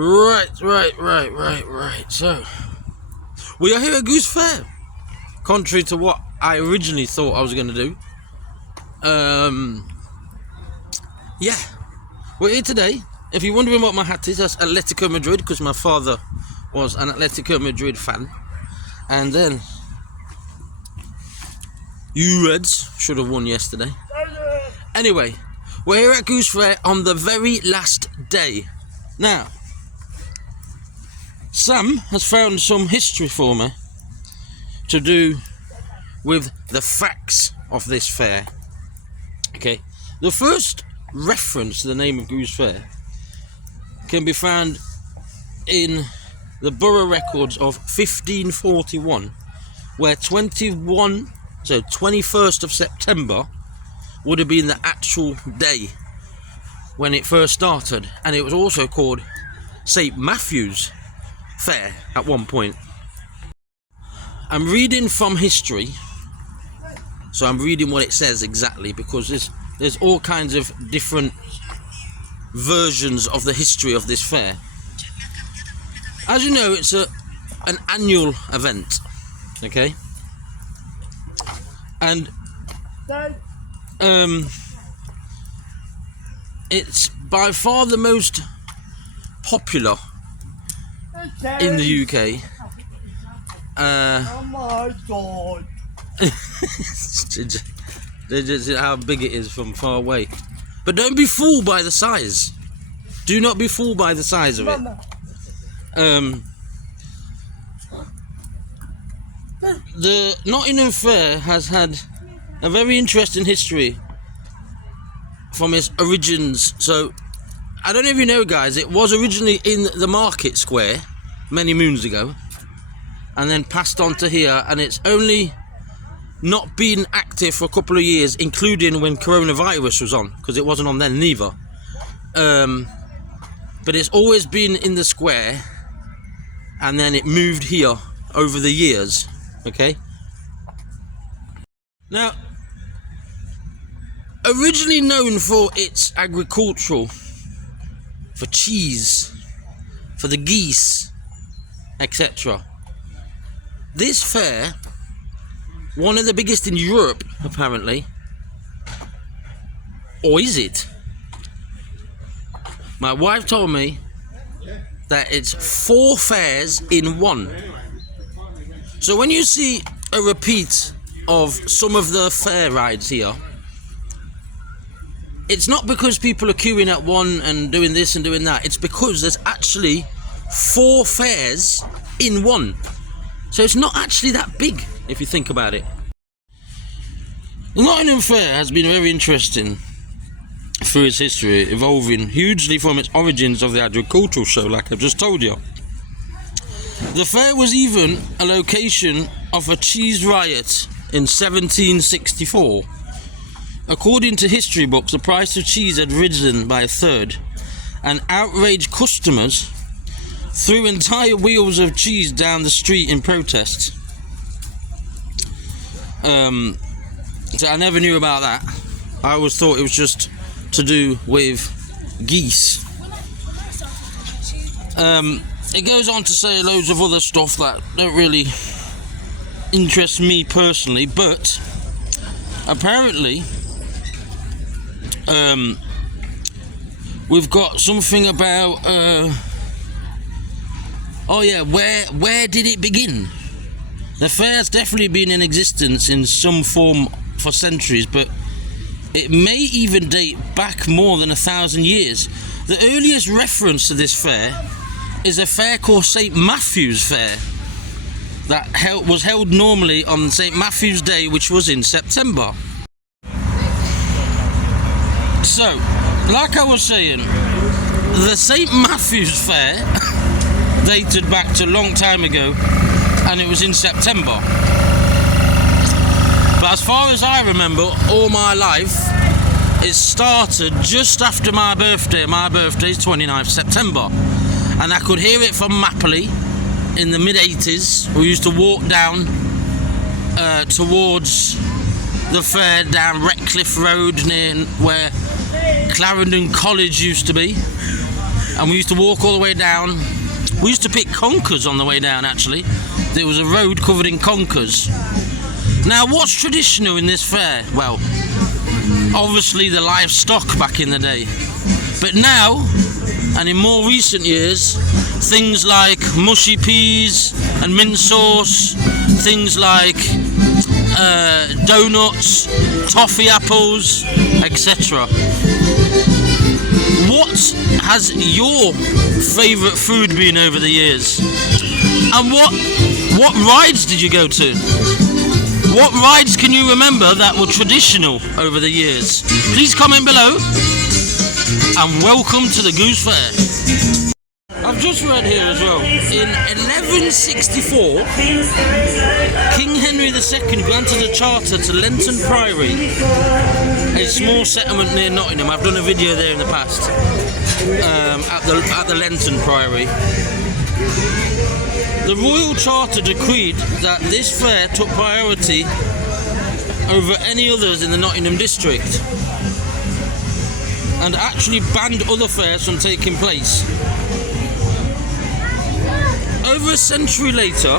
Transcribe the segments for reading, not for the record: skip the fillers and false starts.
Right. So, we are here at Goose Fair. Contrary to what I originally thought I was going to do. Yeah. We're here today. If you're wondering what my hat is, that's Atletico Madrid, because my father was an Atletico Madrid fan. And then, you Reds should have won yesterday. Anyway, we're here at Goose Fair on the very last day. Now, Sam has found some history for me to do with the facts of this fair. Okay, the first reference to the name of Goose Fair can be found in the borough records of 1541, where 21st of September would have been the actual day when it first started, and it was also called St. Matthew's Fair at one point. I'm reading from history, so I'm reading what it says exactly, because there's all kinds of different versions of the history of this fair. As you know, it's an annual event, okay, and it's by far the most popular in the UK. Oh my god. Just how big it is from far away. But don't be fooled by the size. Do not be fooled by the size of it. The Nottingham Fair has had a very interesting history from its origins. So, I don't know if you know, guys, it was originally in the market square many moons ago, and then passed on to here, and it's only not been active for a couple of years, including when coronavirus was on, because it wasn't on then neither. But it's always been in the square, and then it moved here over the years. Okay, now, originally known for its agricultural, for cheese, for the geese, etc. This fair, one of the biggest in Europe, apparently. Or is it? My wife told me that it's 4 fairs in one. So when you see a repeat of some of the fair rides here, it's not because people are queuing at one and doing this and doing that. It's because there's actually 4 fairs in one. So it's not actually that big, if you think about it. The Nottingham Fair has been very interesting through its history, evolving hugely from its origins of the agricultural show, like I've just told you. The fair was even a location of a cheese riot in 1764. According to history books, the price of cheese had risen by a third, and outraged customers threw entire wheels of cheese down the street in protest. So I never knew about that. I always thought it was just to do with geese. It goes on to say loads of other stuff that don't really interest me personally, but apparently we've got something about oh yeah, where did it begin? The fair's definitely been in existence in some form for centuries, but it may even date back more than 1,000 years. The earliest reference to this fair is a fair called St. Matthew's Fair that was held normally on St. Matthew's Day, which was in September. So, like I was saying, the St. Matthew's Fair dated back to a long time ago, and it was in September. But as far as I remember, all my life, it started just after my birthday. My birthday is 29th September. And I could hear it from Mapley in the mid-80s. We used to walk down towards the fair, down Retcliffe Road, near where Clarendon College used to be. and we used to walk all the way down. We used to pick conkers on the way down, actually. There was a road covered in conkers. Now, what's traditional in this fair? Well, obviously the livestock back in the day. But now, and in more recent years, things like mushy peas and mint sauce, things like donuts, toffee apples, etc. What has your favourite food been over the years? And what rides did you go to? What rides can you remember that were traditional over the years? Please comment below, and welcome to the Goose Fair. I've just read here as well, in 1164, King Henry II granted a charter to Lenton Priory, a small settlement near Nottingham. I've done a video there in the past, at the Lenton Priory. The Royal Charter decreed that this fair took priority over any others in the Nottingham district, and actually banned other fairs from taking place. Over a century later,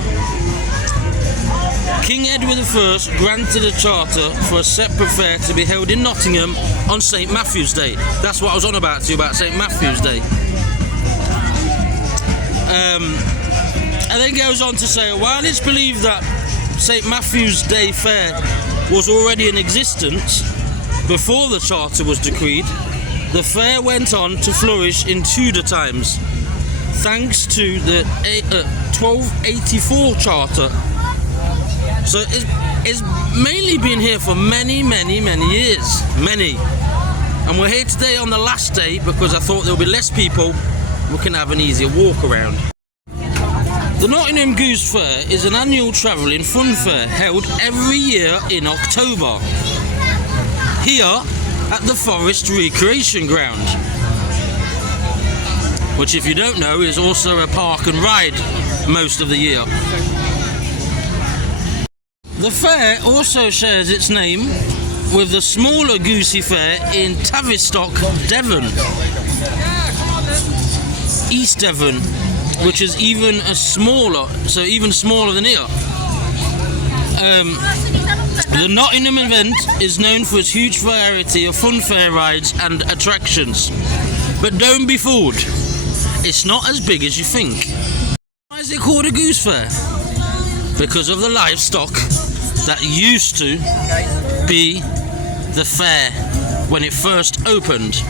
King Edward I granted a charter for a separate fair to be held in Nottingham on St Matthew's Day. That's what I was on about to you about St Matthew's Day. And then goes on to say, while it's believed that St Matthew's Day Fair was already in existence before the charter was decreed, the fair went on to flourish in Tudor times, thanks to the 1284 charter. So it's mainly been here for many years. And we're here today on the last day because I thought there'll be less people, we can have an easier walk around. The Nottingham Goose Fair is an annual travelling fun fair held every year in October, here at the Forest Recreation Ground, which, if you don't know, is also a park and ride most of the year. The fair also shares its name with the smaller Goosey Fair in Tavistock, Devon, East Devon, which is even smaller than here. The Nottingham event is known for its huge variety of fun fair rides and attractions. But don't be fooled, it's not as big as you think. Why is it called a Goose Fair? Because of the livestock that used to be the fair when it first opened.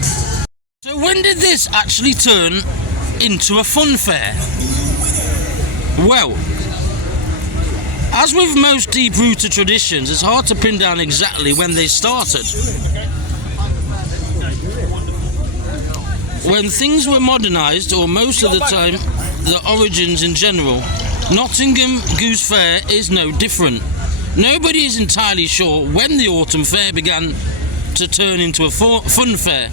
So when did this actually turn into a fun fair? Well, as with most deep-rooted traditions, it's hard to pin down exactly when they started. When things were modernised, or most of the time, the origins in general, Nottingham Goose Fair is no different. Nobody is entirely sure when the autumn fair began to turn into a fun fair,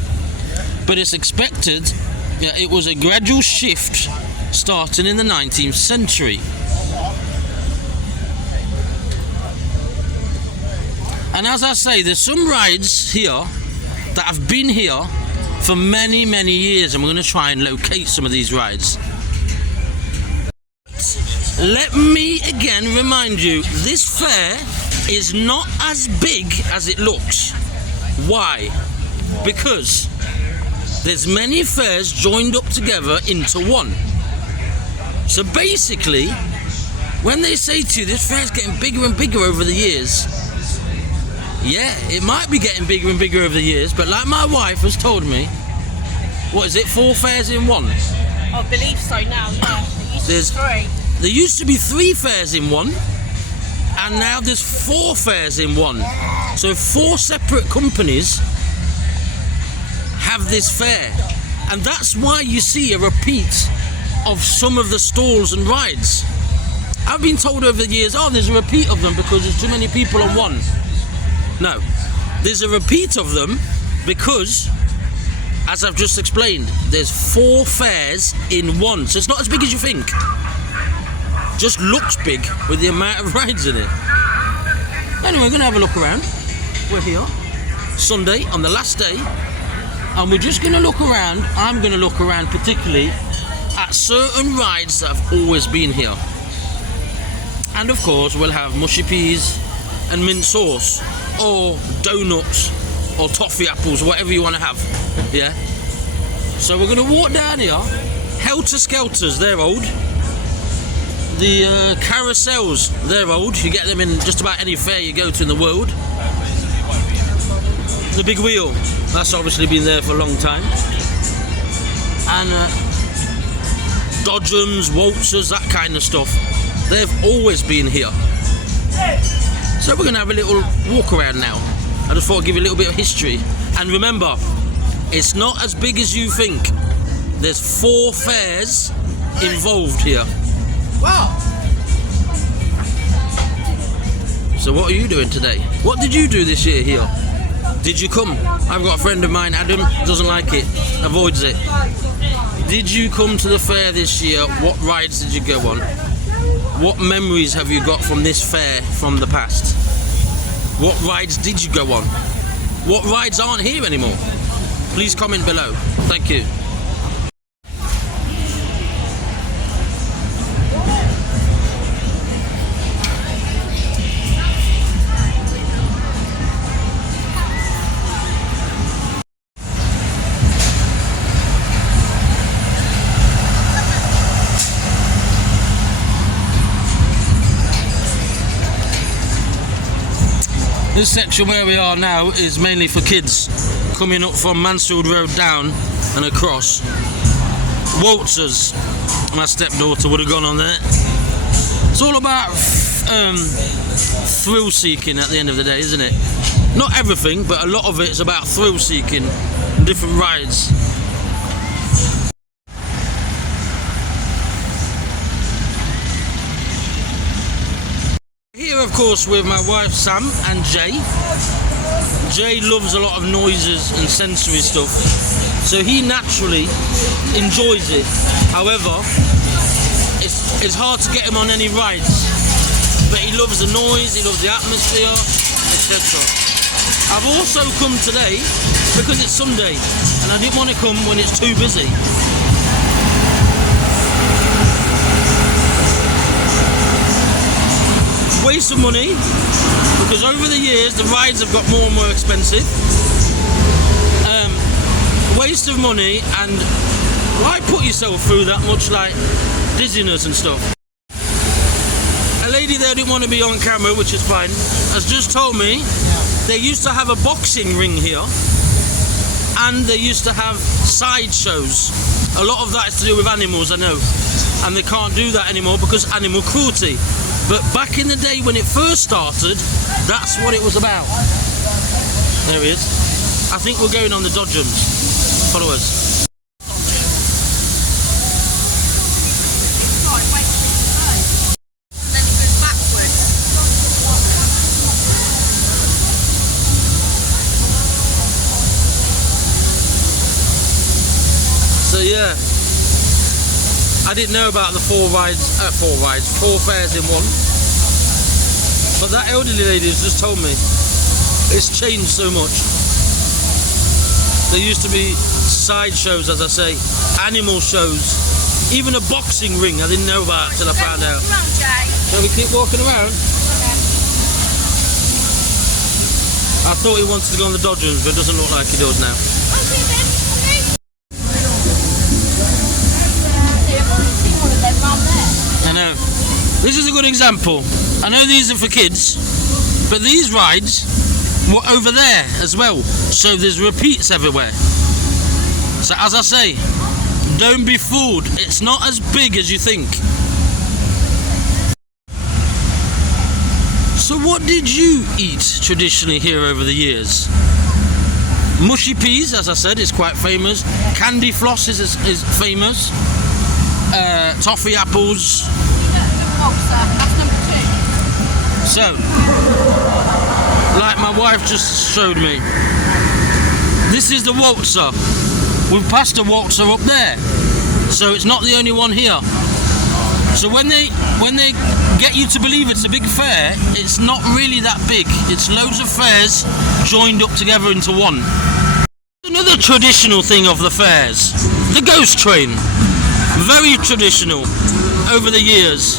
but it's expected it was a gradual shift starting in the 19th century. And as I say, there's some rides here that have been here for many years, and we're going to try and locate some of these rides. Let me again remind you, this fair is not as big as it looks. Why? Because there's many fairs joined up together into one. So basically, when they say to you, this fair's getting bigger and bigger over the years, yeah, it might be getting bigger and bigger over the years, but like my wife has told me, what is it, 4 fairs in one? I believe so now, yeah. There used to be 3 fairs in one, and now there's 4 fairs in one. So 4 separate companies have this fair, and that's why you see a repeat of some of the stalls and rides. I've been told over the years, oh, there's a repeat of them because there's too many people on one. No, there's a repeat of them because, as I've just explained, there's 4 fairs in one, so it's not as big as you think. Just looks big with the amount of rides in it. Anyway, we're going to have a look around. We're here Sunday on the last day, and we're just going to look around. I'm going to look around particularly at certain rides that have always been here. And of course we'll have mushy peas and mint sauce, or donuts, or toffee apples, whatever you want to have. Yeah. So we're going to walk down here. Helter Skelters, they're old. The carousels, they're old. You get them in just about any fair you go to in the world. The big wheel, that's obviously been there for a long time. And dodgems, waltzers, that kind of stuff, they've always been here. So we're going to have a little walk around now. I just thought I'd give you a little bit of history. And remember, it's not as big as you think. There's 4 fairs involved here. Wow. So what are you doing today? What did you do this year here? Did you come? I've got a friend of mine, Adam, doesn't like it, avoids it. Did you come to the fair this year? What rides did you go on? What memories have you got from this fair from the past? What rides did you go on? What rides aren't here anymore? Please comment below. Thank you. This section where we are now is mainly for kids coming up from Mansfield Road down and across. Waltzers, my stepdaughter would have gone on there. It's all about thrill seeking at the end of the day, isn't it? Not everything, but a lot of it is about thrill seeking, different rides. Here, of course, with my wife Sam and Jay. Jay loves a lot of noises and sensory stuff, so he naturally enjoys it. However, it's hard to get him on any rides, but he loves the noise, he loves the atmosphere, etc. I've also come today because it's Sunday and I didn't want to come when it's too busy. Waste of money, because over the years the rides have got more and more expensive. Waste of money, and why put yourself through that much, like dizziness and stuff. A lady there didn't want to be on camera, which is fine, has just told me they used to have a boxing ring here and they used to have sideshows. A lot of that is to do with animals, I know, and they can't do that anymore because animal cruelty. But back in the day when it first started, that's what it was about. There he is. I think we're going on the dodgems. Follow us. Then it goes backwards. So yeah, I didn't know about the 4 fairs in one. But that elderly lady has just told me it's changed so much. There used to be sideshows, as I say, animal shows, even a boxing ring I didn't know about till I found out. Come on, Jay. Shall we keep walking around? I thought he wanted to go on the dodgems, but it doesn't look like he does now. I know. This is a good example. I know these are for kids, but these rides were over there as well, so there's repeats everywhere. So as I say, don't be fooled, it's not as big as you think. So what did you eat traditionally here over the years? Mushy peas, as I said, is quite famous. Candy floss is famous. Toffee apples. That's number 2. So, like my wife just showed me, this is the waltzer. We've passed a waltzer up there, so it's not the only one here. So when they get you to believe it's a big fair, it's not really that big. It's loads of fairs joined up together into one. Another Another traditional thing of the fairs, the ghost train. Very traditional over the years.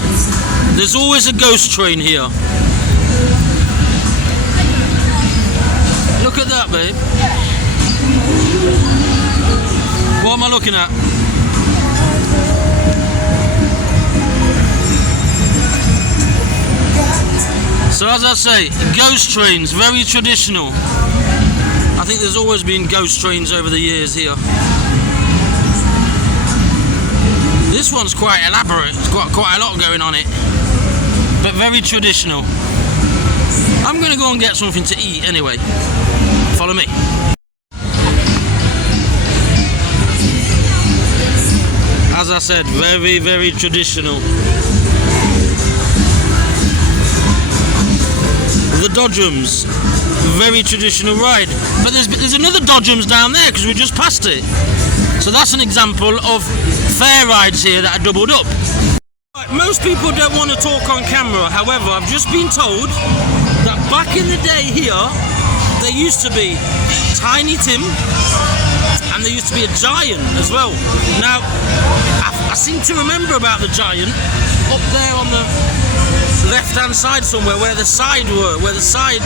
There's always a ghost train here. Look at that, babe. What am I looking at? So as I say, ghost trains, very traditional. I think there's always been ghost trains over the years here. This one's quite elaborate, it's got quite a lot going on it, but very traditional. I'm going to go and get something to eat anyway. Follow me. As I said, very, very traditional. The Dodgems, very traditional ride. But there's another Dodgems down there because we just passed it. So that's an example of fair rides here that are doubled up. Right, most people don't want to talk on camera. However, I've just been told that back in the day here, there used to be Tiny Tim and there used to be a giant as well. Now, I seem to remember about the giant up there on the left-hand side somewhere where the side were, where the side,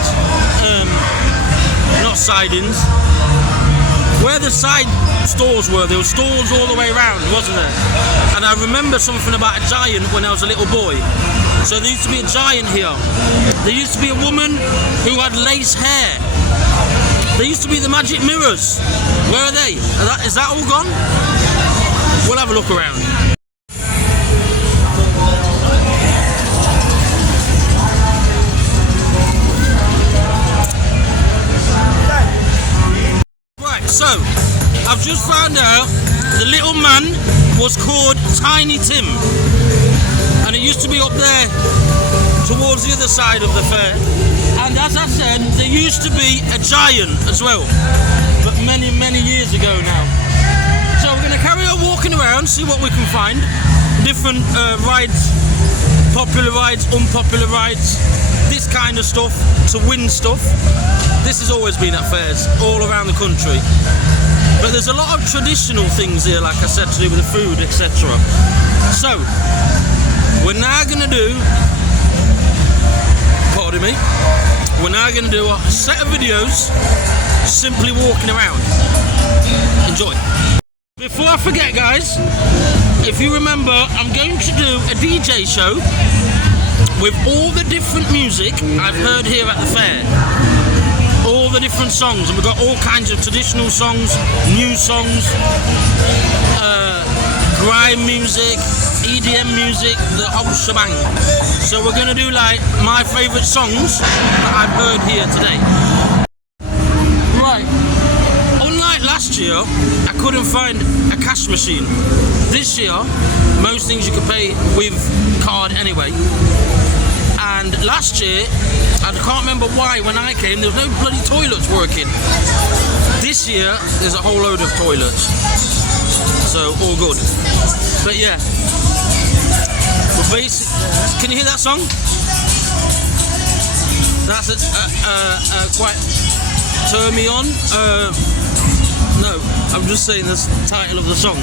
not sidings, where the side stores were. There were stores all the way around, wasn't there? And I remember something about a giant when I was a little boy. So there used to be a giant here. There used to be a woman who had lace hair. There used to be the magic mirrors. Where are they? Is that all gone? We'll have a look around. So, I've just found out the little man was called Tiny Tim, and it used to be up there towards the other side of the fair. And as I said, there used to be a giant as well, but many, many years ago now. So we're going to carry on walking around, see what we can find. Different rides, popular rides, unpopular rides, this kind of stuff, to win stuff. This has always been at fairs all around the country. But there's a lot of traditional things here, like I said, to do with the food, etc. So, we're now going to do, pardon me, we're now going to do a set of videos simply walking around. Enjoy. Before I forget, guys, if you remember, I'm going to do a DJ show with all the different music I've heard here at the fair. All the different songs, and we've got all kinds of traditional songs, new songs, grime music, EDM music, the whole shebang. So we're going to do like my favourite songs that I've heard here today. Right, unlike last year, I couldn't find a cash machine. This year, most things you could pay with card anyway. And last year, I can't remember why, when I came, there was no bloody toilets working. This year, there's a whole load of toilets. So, all good. But yeah. But can you hear that song? That's quite turn me on. No, I'm just saying that's the title of the song.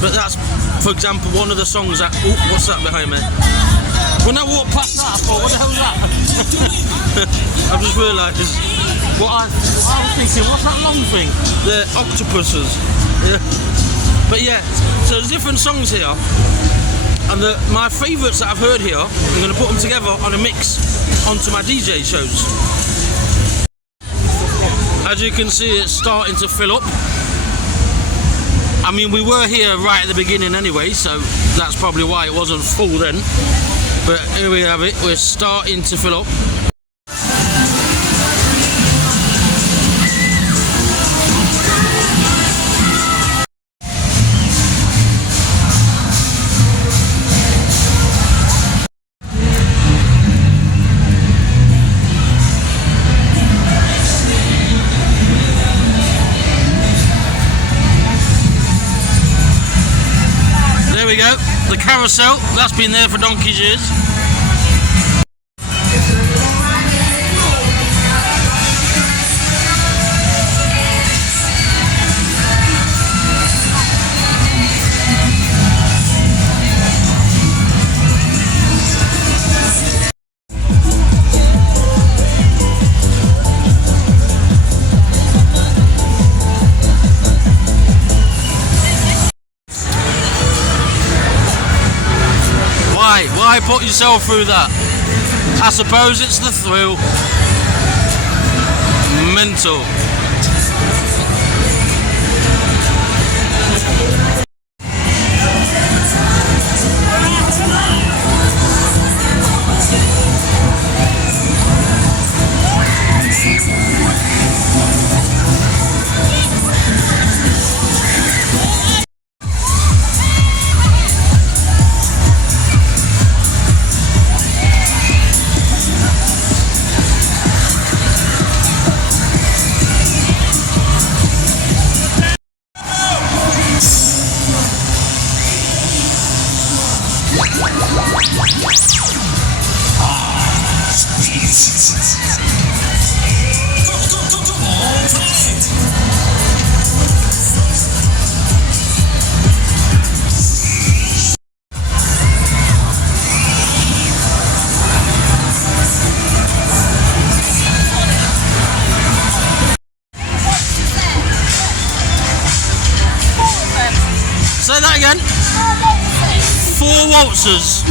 But that's, for example, one of the songs that... Oh, what's that behind me? When I walked past that, I thought, what the hell's that? I've just realised what I was thinking, what's that long thing? The octopuses. Yeah. But yeah, so there's different songs here. And my favourites that I've heard here, I'm going to put them together on a mix onto my DJ shows. As you can see, it's starting to fill up. I mean, we were here right at the beginning anyway, so that's probably why it wasn't full then. But here we have it, we're starting to fill up. There we go, the carousel, that's been there for donkey's years. Why put yourself through that? I suppose it's the thrill. Mental. Say that again. 4 waltzers.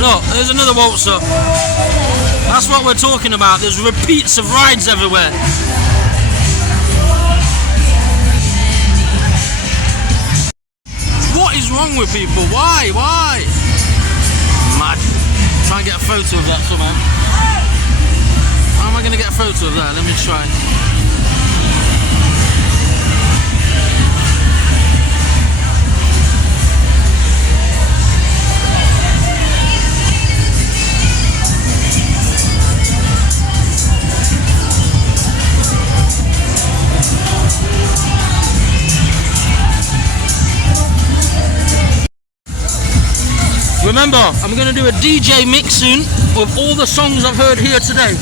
Look, there's another waltzer. That's what we're talking about. There's repeats of rides everywhere. What is wrong with people? Why? Mad. Try and get a photo of that somehow. How am I going to get a photo of that? Let me try. Remember, I'm going to do a DJ mix soon of all the songs I've heard here today.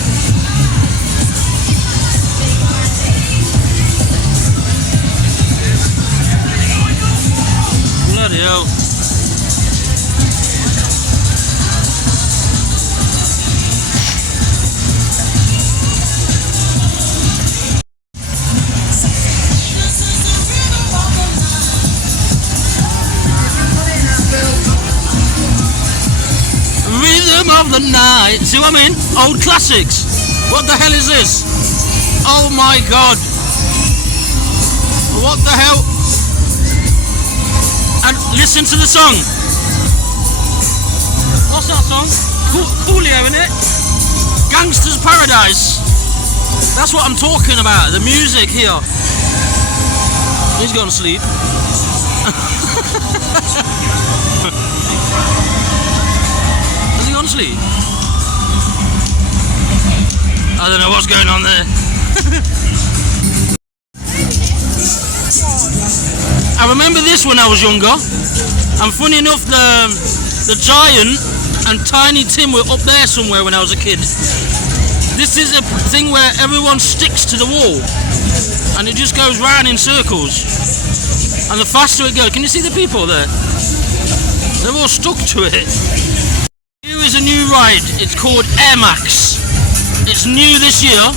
Bloody hell. Of the night. See what I mean? Old classics. What the hell is this? Oh my god. What the hell? And listen to the song. What's that song? Coolio, isn't it? Gangster's Paradise. That's what I'm talking about. The music here. He's gone to sleep. Sleep. I don't know what's going on there. I remember this when I was younger, and funny enough, the Giant and Tiny Tim were up there somewhere when I was a kid. This is a thing where everyone sticks to the wall, and it just goes round in circles. And the faster it goes, can you see the people there? They're all stuck to it. Here is a new ride. It's called Air Max. It's new this year.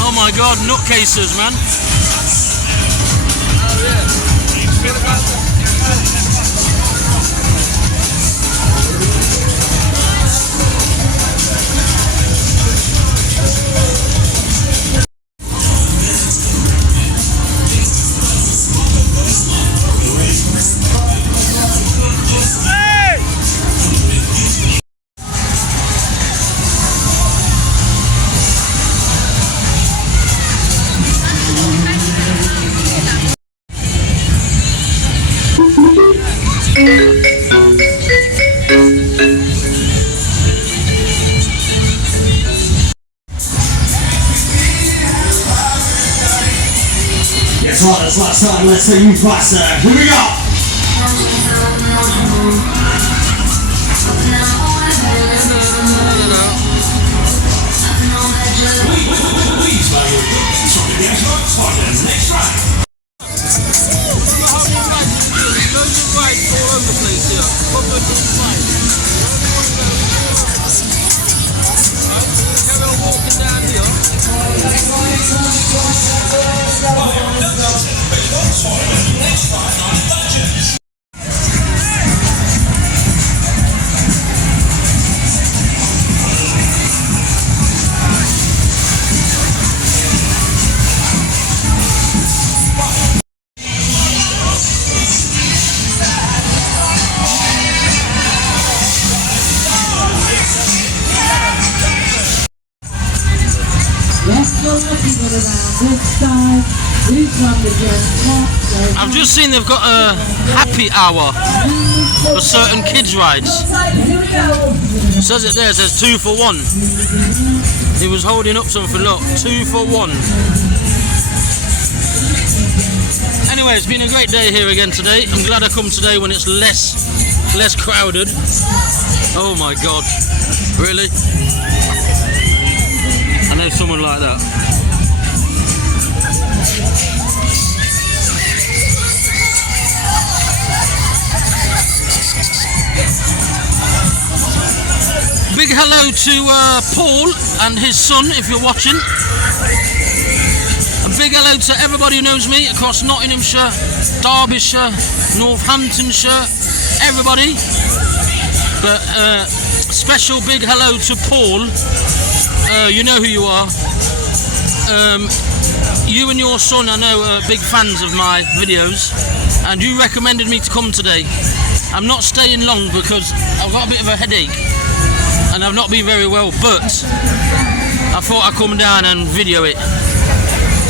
Oh my god, nutcases, man. That's last time, let's take you faster. Here we go! Please buy your tickets on the Xbox for the next ride. Loads of rides all over the place here. Carry on walking down here. I've just seen they've got a happy hour for certain kids rides. It says it there, it says 2 for 1. He was holding up something, look, 2 for 1. Anyway, it's been a great day here again today. I'm glad I come today when it's less crowded. Oh my god, really? I know someone like that. Big hello to Paul and his son, if you're watching. A big hello to everybody who knows me across Nottinghamshire, Derbyshire, Northamptonshire, everybody. But special big hello to Paul. You know who you are. You and your son, I know, are big fans of my videos, and you recommended me to come today. I'm not staying long because I've got a bit of a headache and I've not been very well, but I thought I'd come down and video it.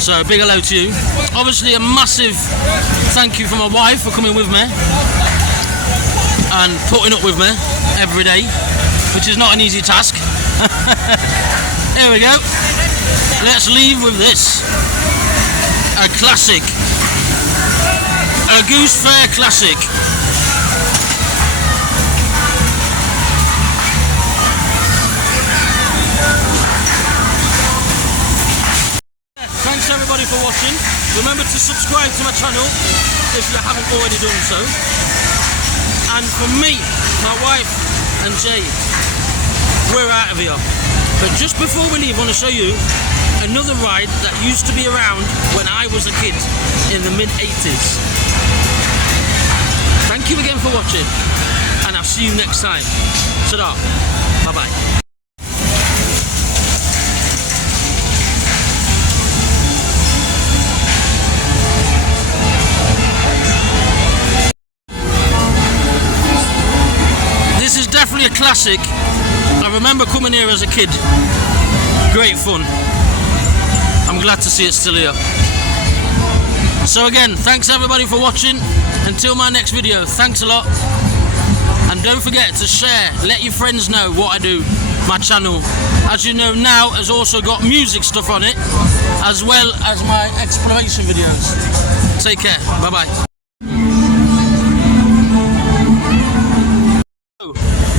So big hello to you. Obviously a massive thank you for my wife for coming with me and putting up with me every day, which is not an easy task. There we go. Let's leave with this. A classic. A Goose Fair classic. Thanks everybody for watching. Remember to subscribe to my channel if you haven't already done so. And for me, my wife and Jay, we're out of here. But just before we leave, I want to show you another ride that used to be around when I was a kid in the mid-80s. Thank you again for watching, and I'll see you next time. Ta-da. Bye-bye. This is definitely a classic. I remember coming here as a kid. Great fun. I'm glad to see it still here. So again, thanks everybody for watching. Until my next video, thanks a lot. And don't forget to share, let your friends know what I do, my channel. As you know now, has also got music stuff on it, as well as my exploration videos. Take care, bye bye.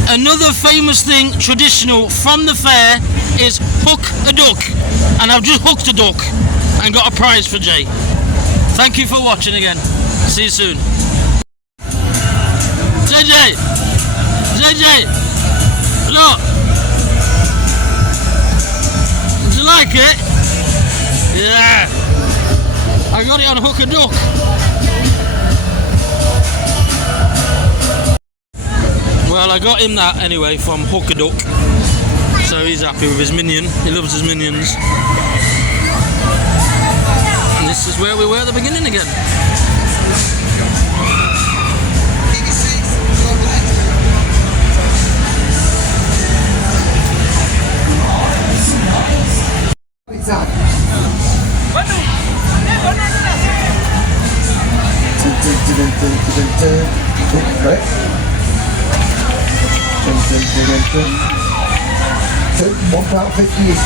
Another famous thing, traditional from the fair, is hook a duck. And I've just hooked a duck and got a prize for Jay. Thank you for watching again. See you soon. JJ! JJ! Look! Do you like it? Yeah! I got it on hook a duck. Well, I got him that anyway from Hook a Duck, so he's happy with his minion. He loves his minions. And this is where we were at the beginning again. £1.50 each.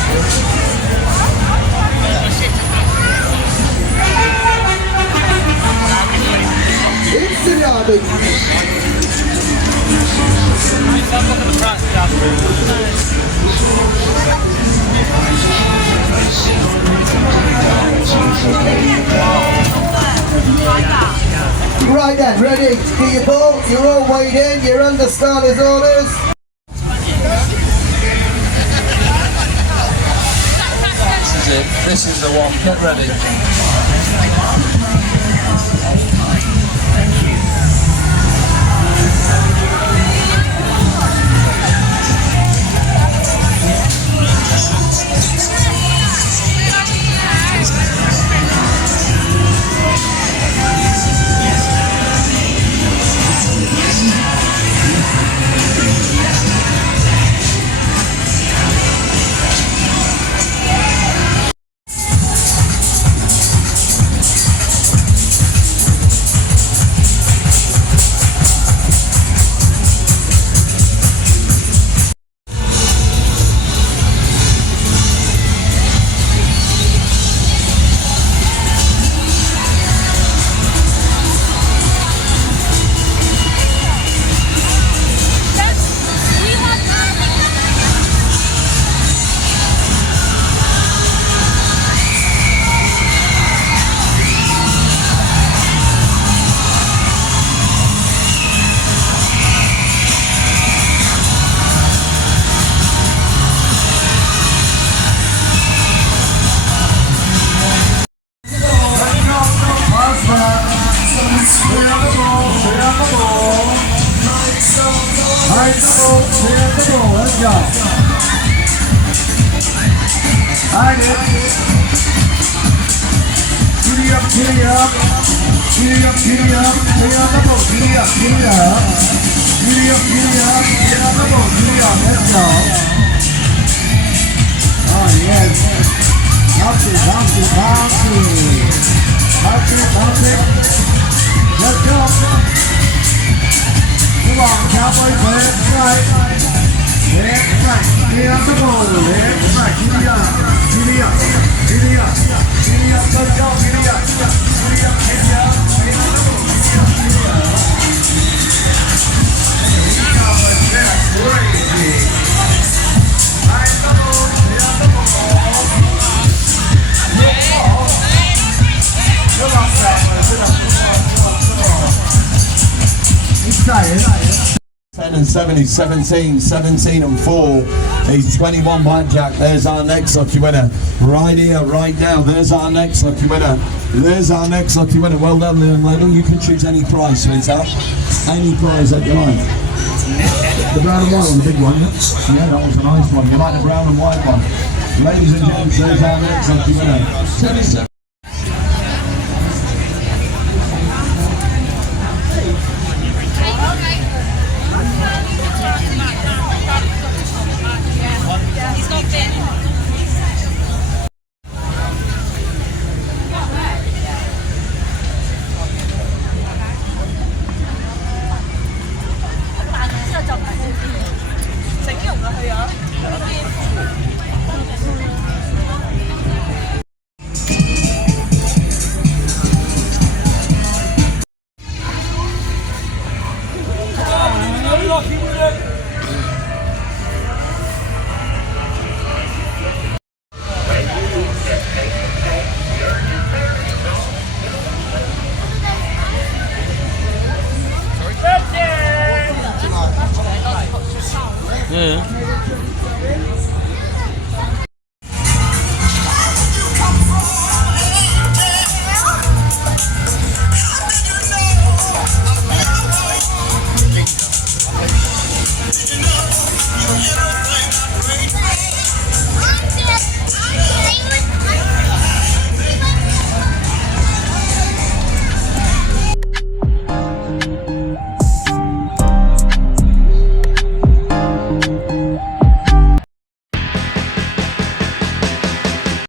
It's the derby. Right then, ready to get your ball, you're all weighed in, you're under starter's orders. This is the one. Get ready. Alright, giddy up, giddy up. Giddy up, giddy up. Stay on the boat. Giddy up, giddy up. Giddy up, giddy up. Stay on the boat. Giddy up. Let's go. Oh, yes. Bounce it, bounce it, bounce it. Bounce it, bounce it. Let's go. Come on, cowboys, left, right. Left, right. Stay on the boat. Left, right. Giddy up, giddy up, giddy up, giddy up. Let's go, giddy up, giddy up, giddy up. Stay on the boat. Giddy up, giddy up. Cowboys, that's crazy. Right on the boat. Stay on the boat. Come on, he's tired. 10 and 7, he's 17, 17 and 4, he's 21 blackjack. There's our next lucky winner, right here, right now. There's our next lucky winner. There's our next lucky winner. Well done, young lady. You can choose any prize, sweetheart. Any prize that you like. The brown and white one, the big one, yeah? Yeah, that was a nice one. You like the brown and white one. Ladies and gents, there's our next lucky winner. 27.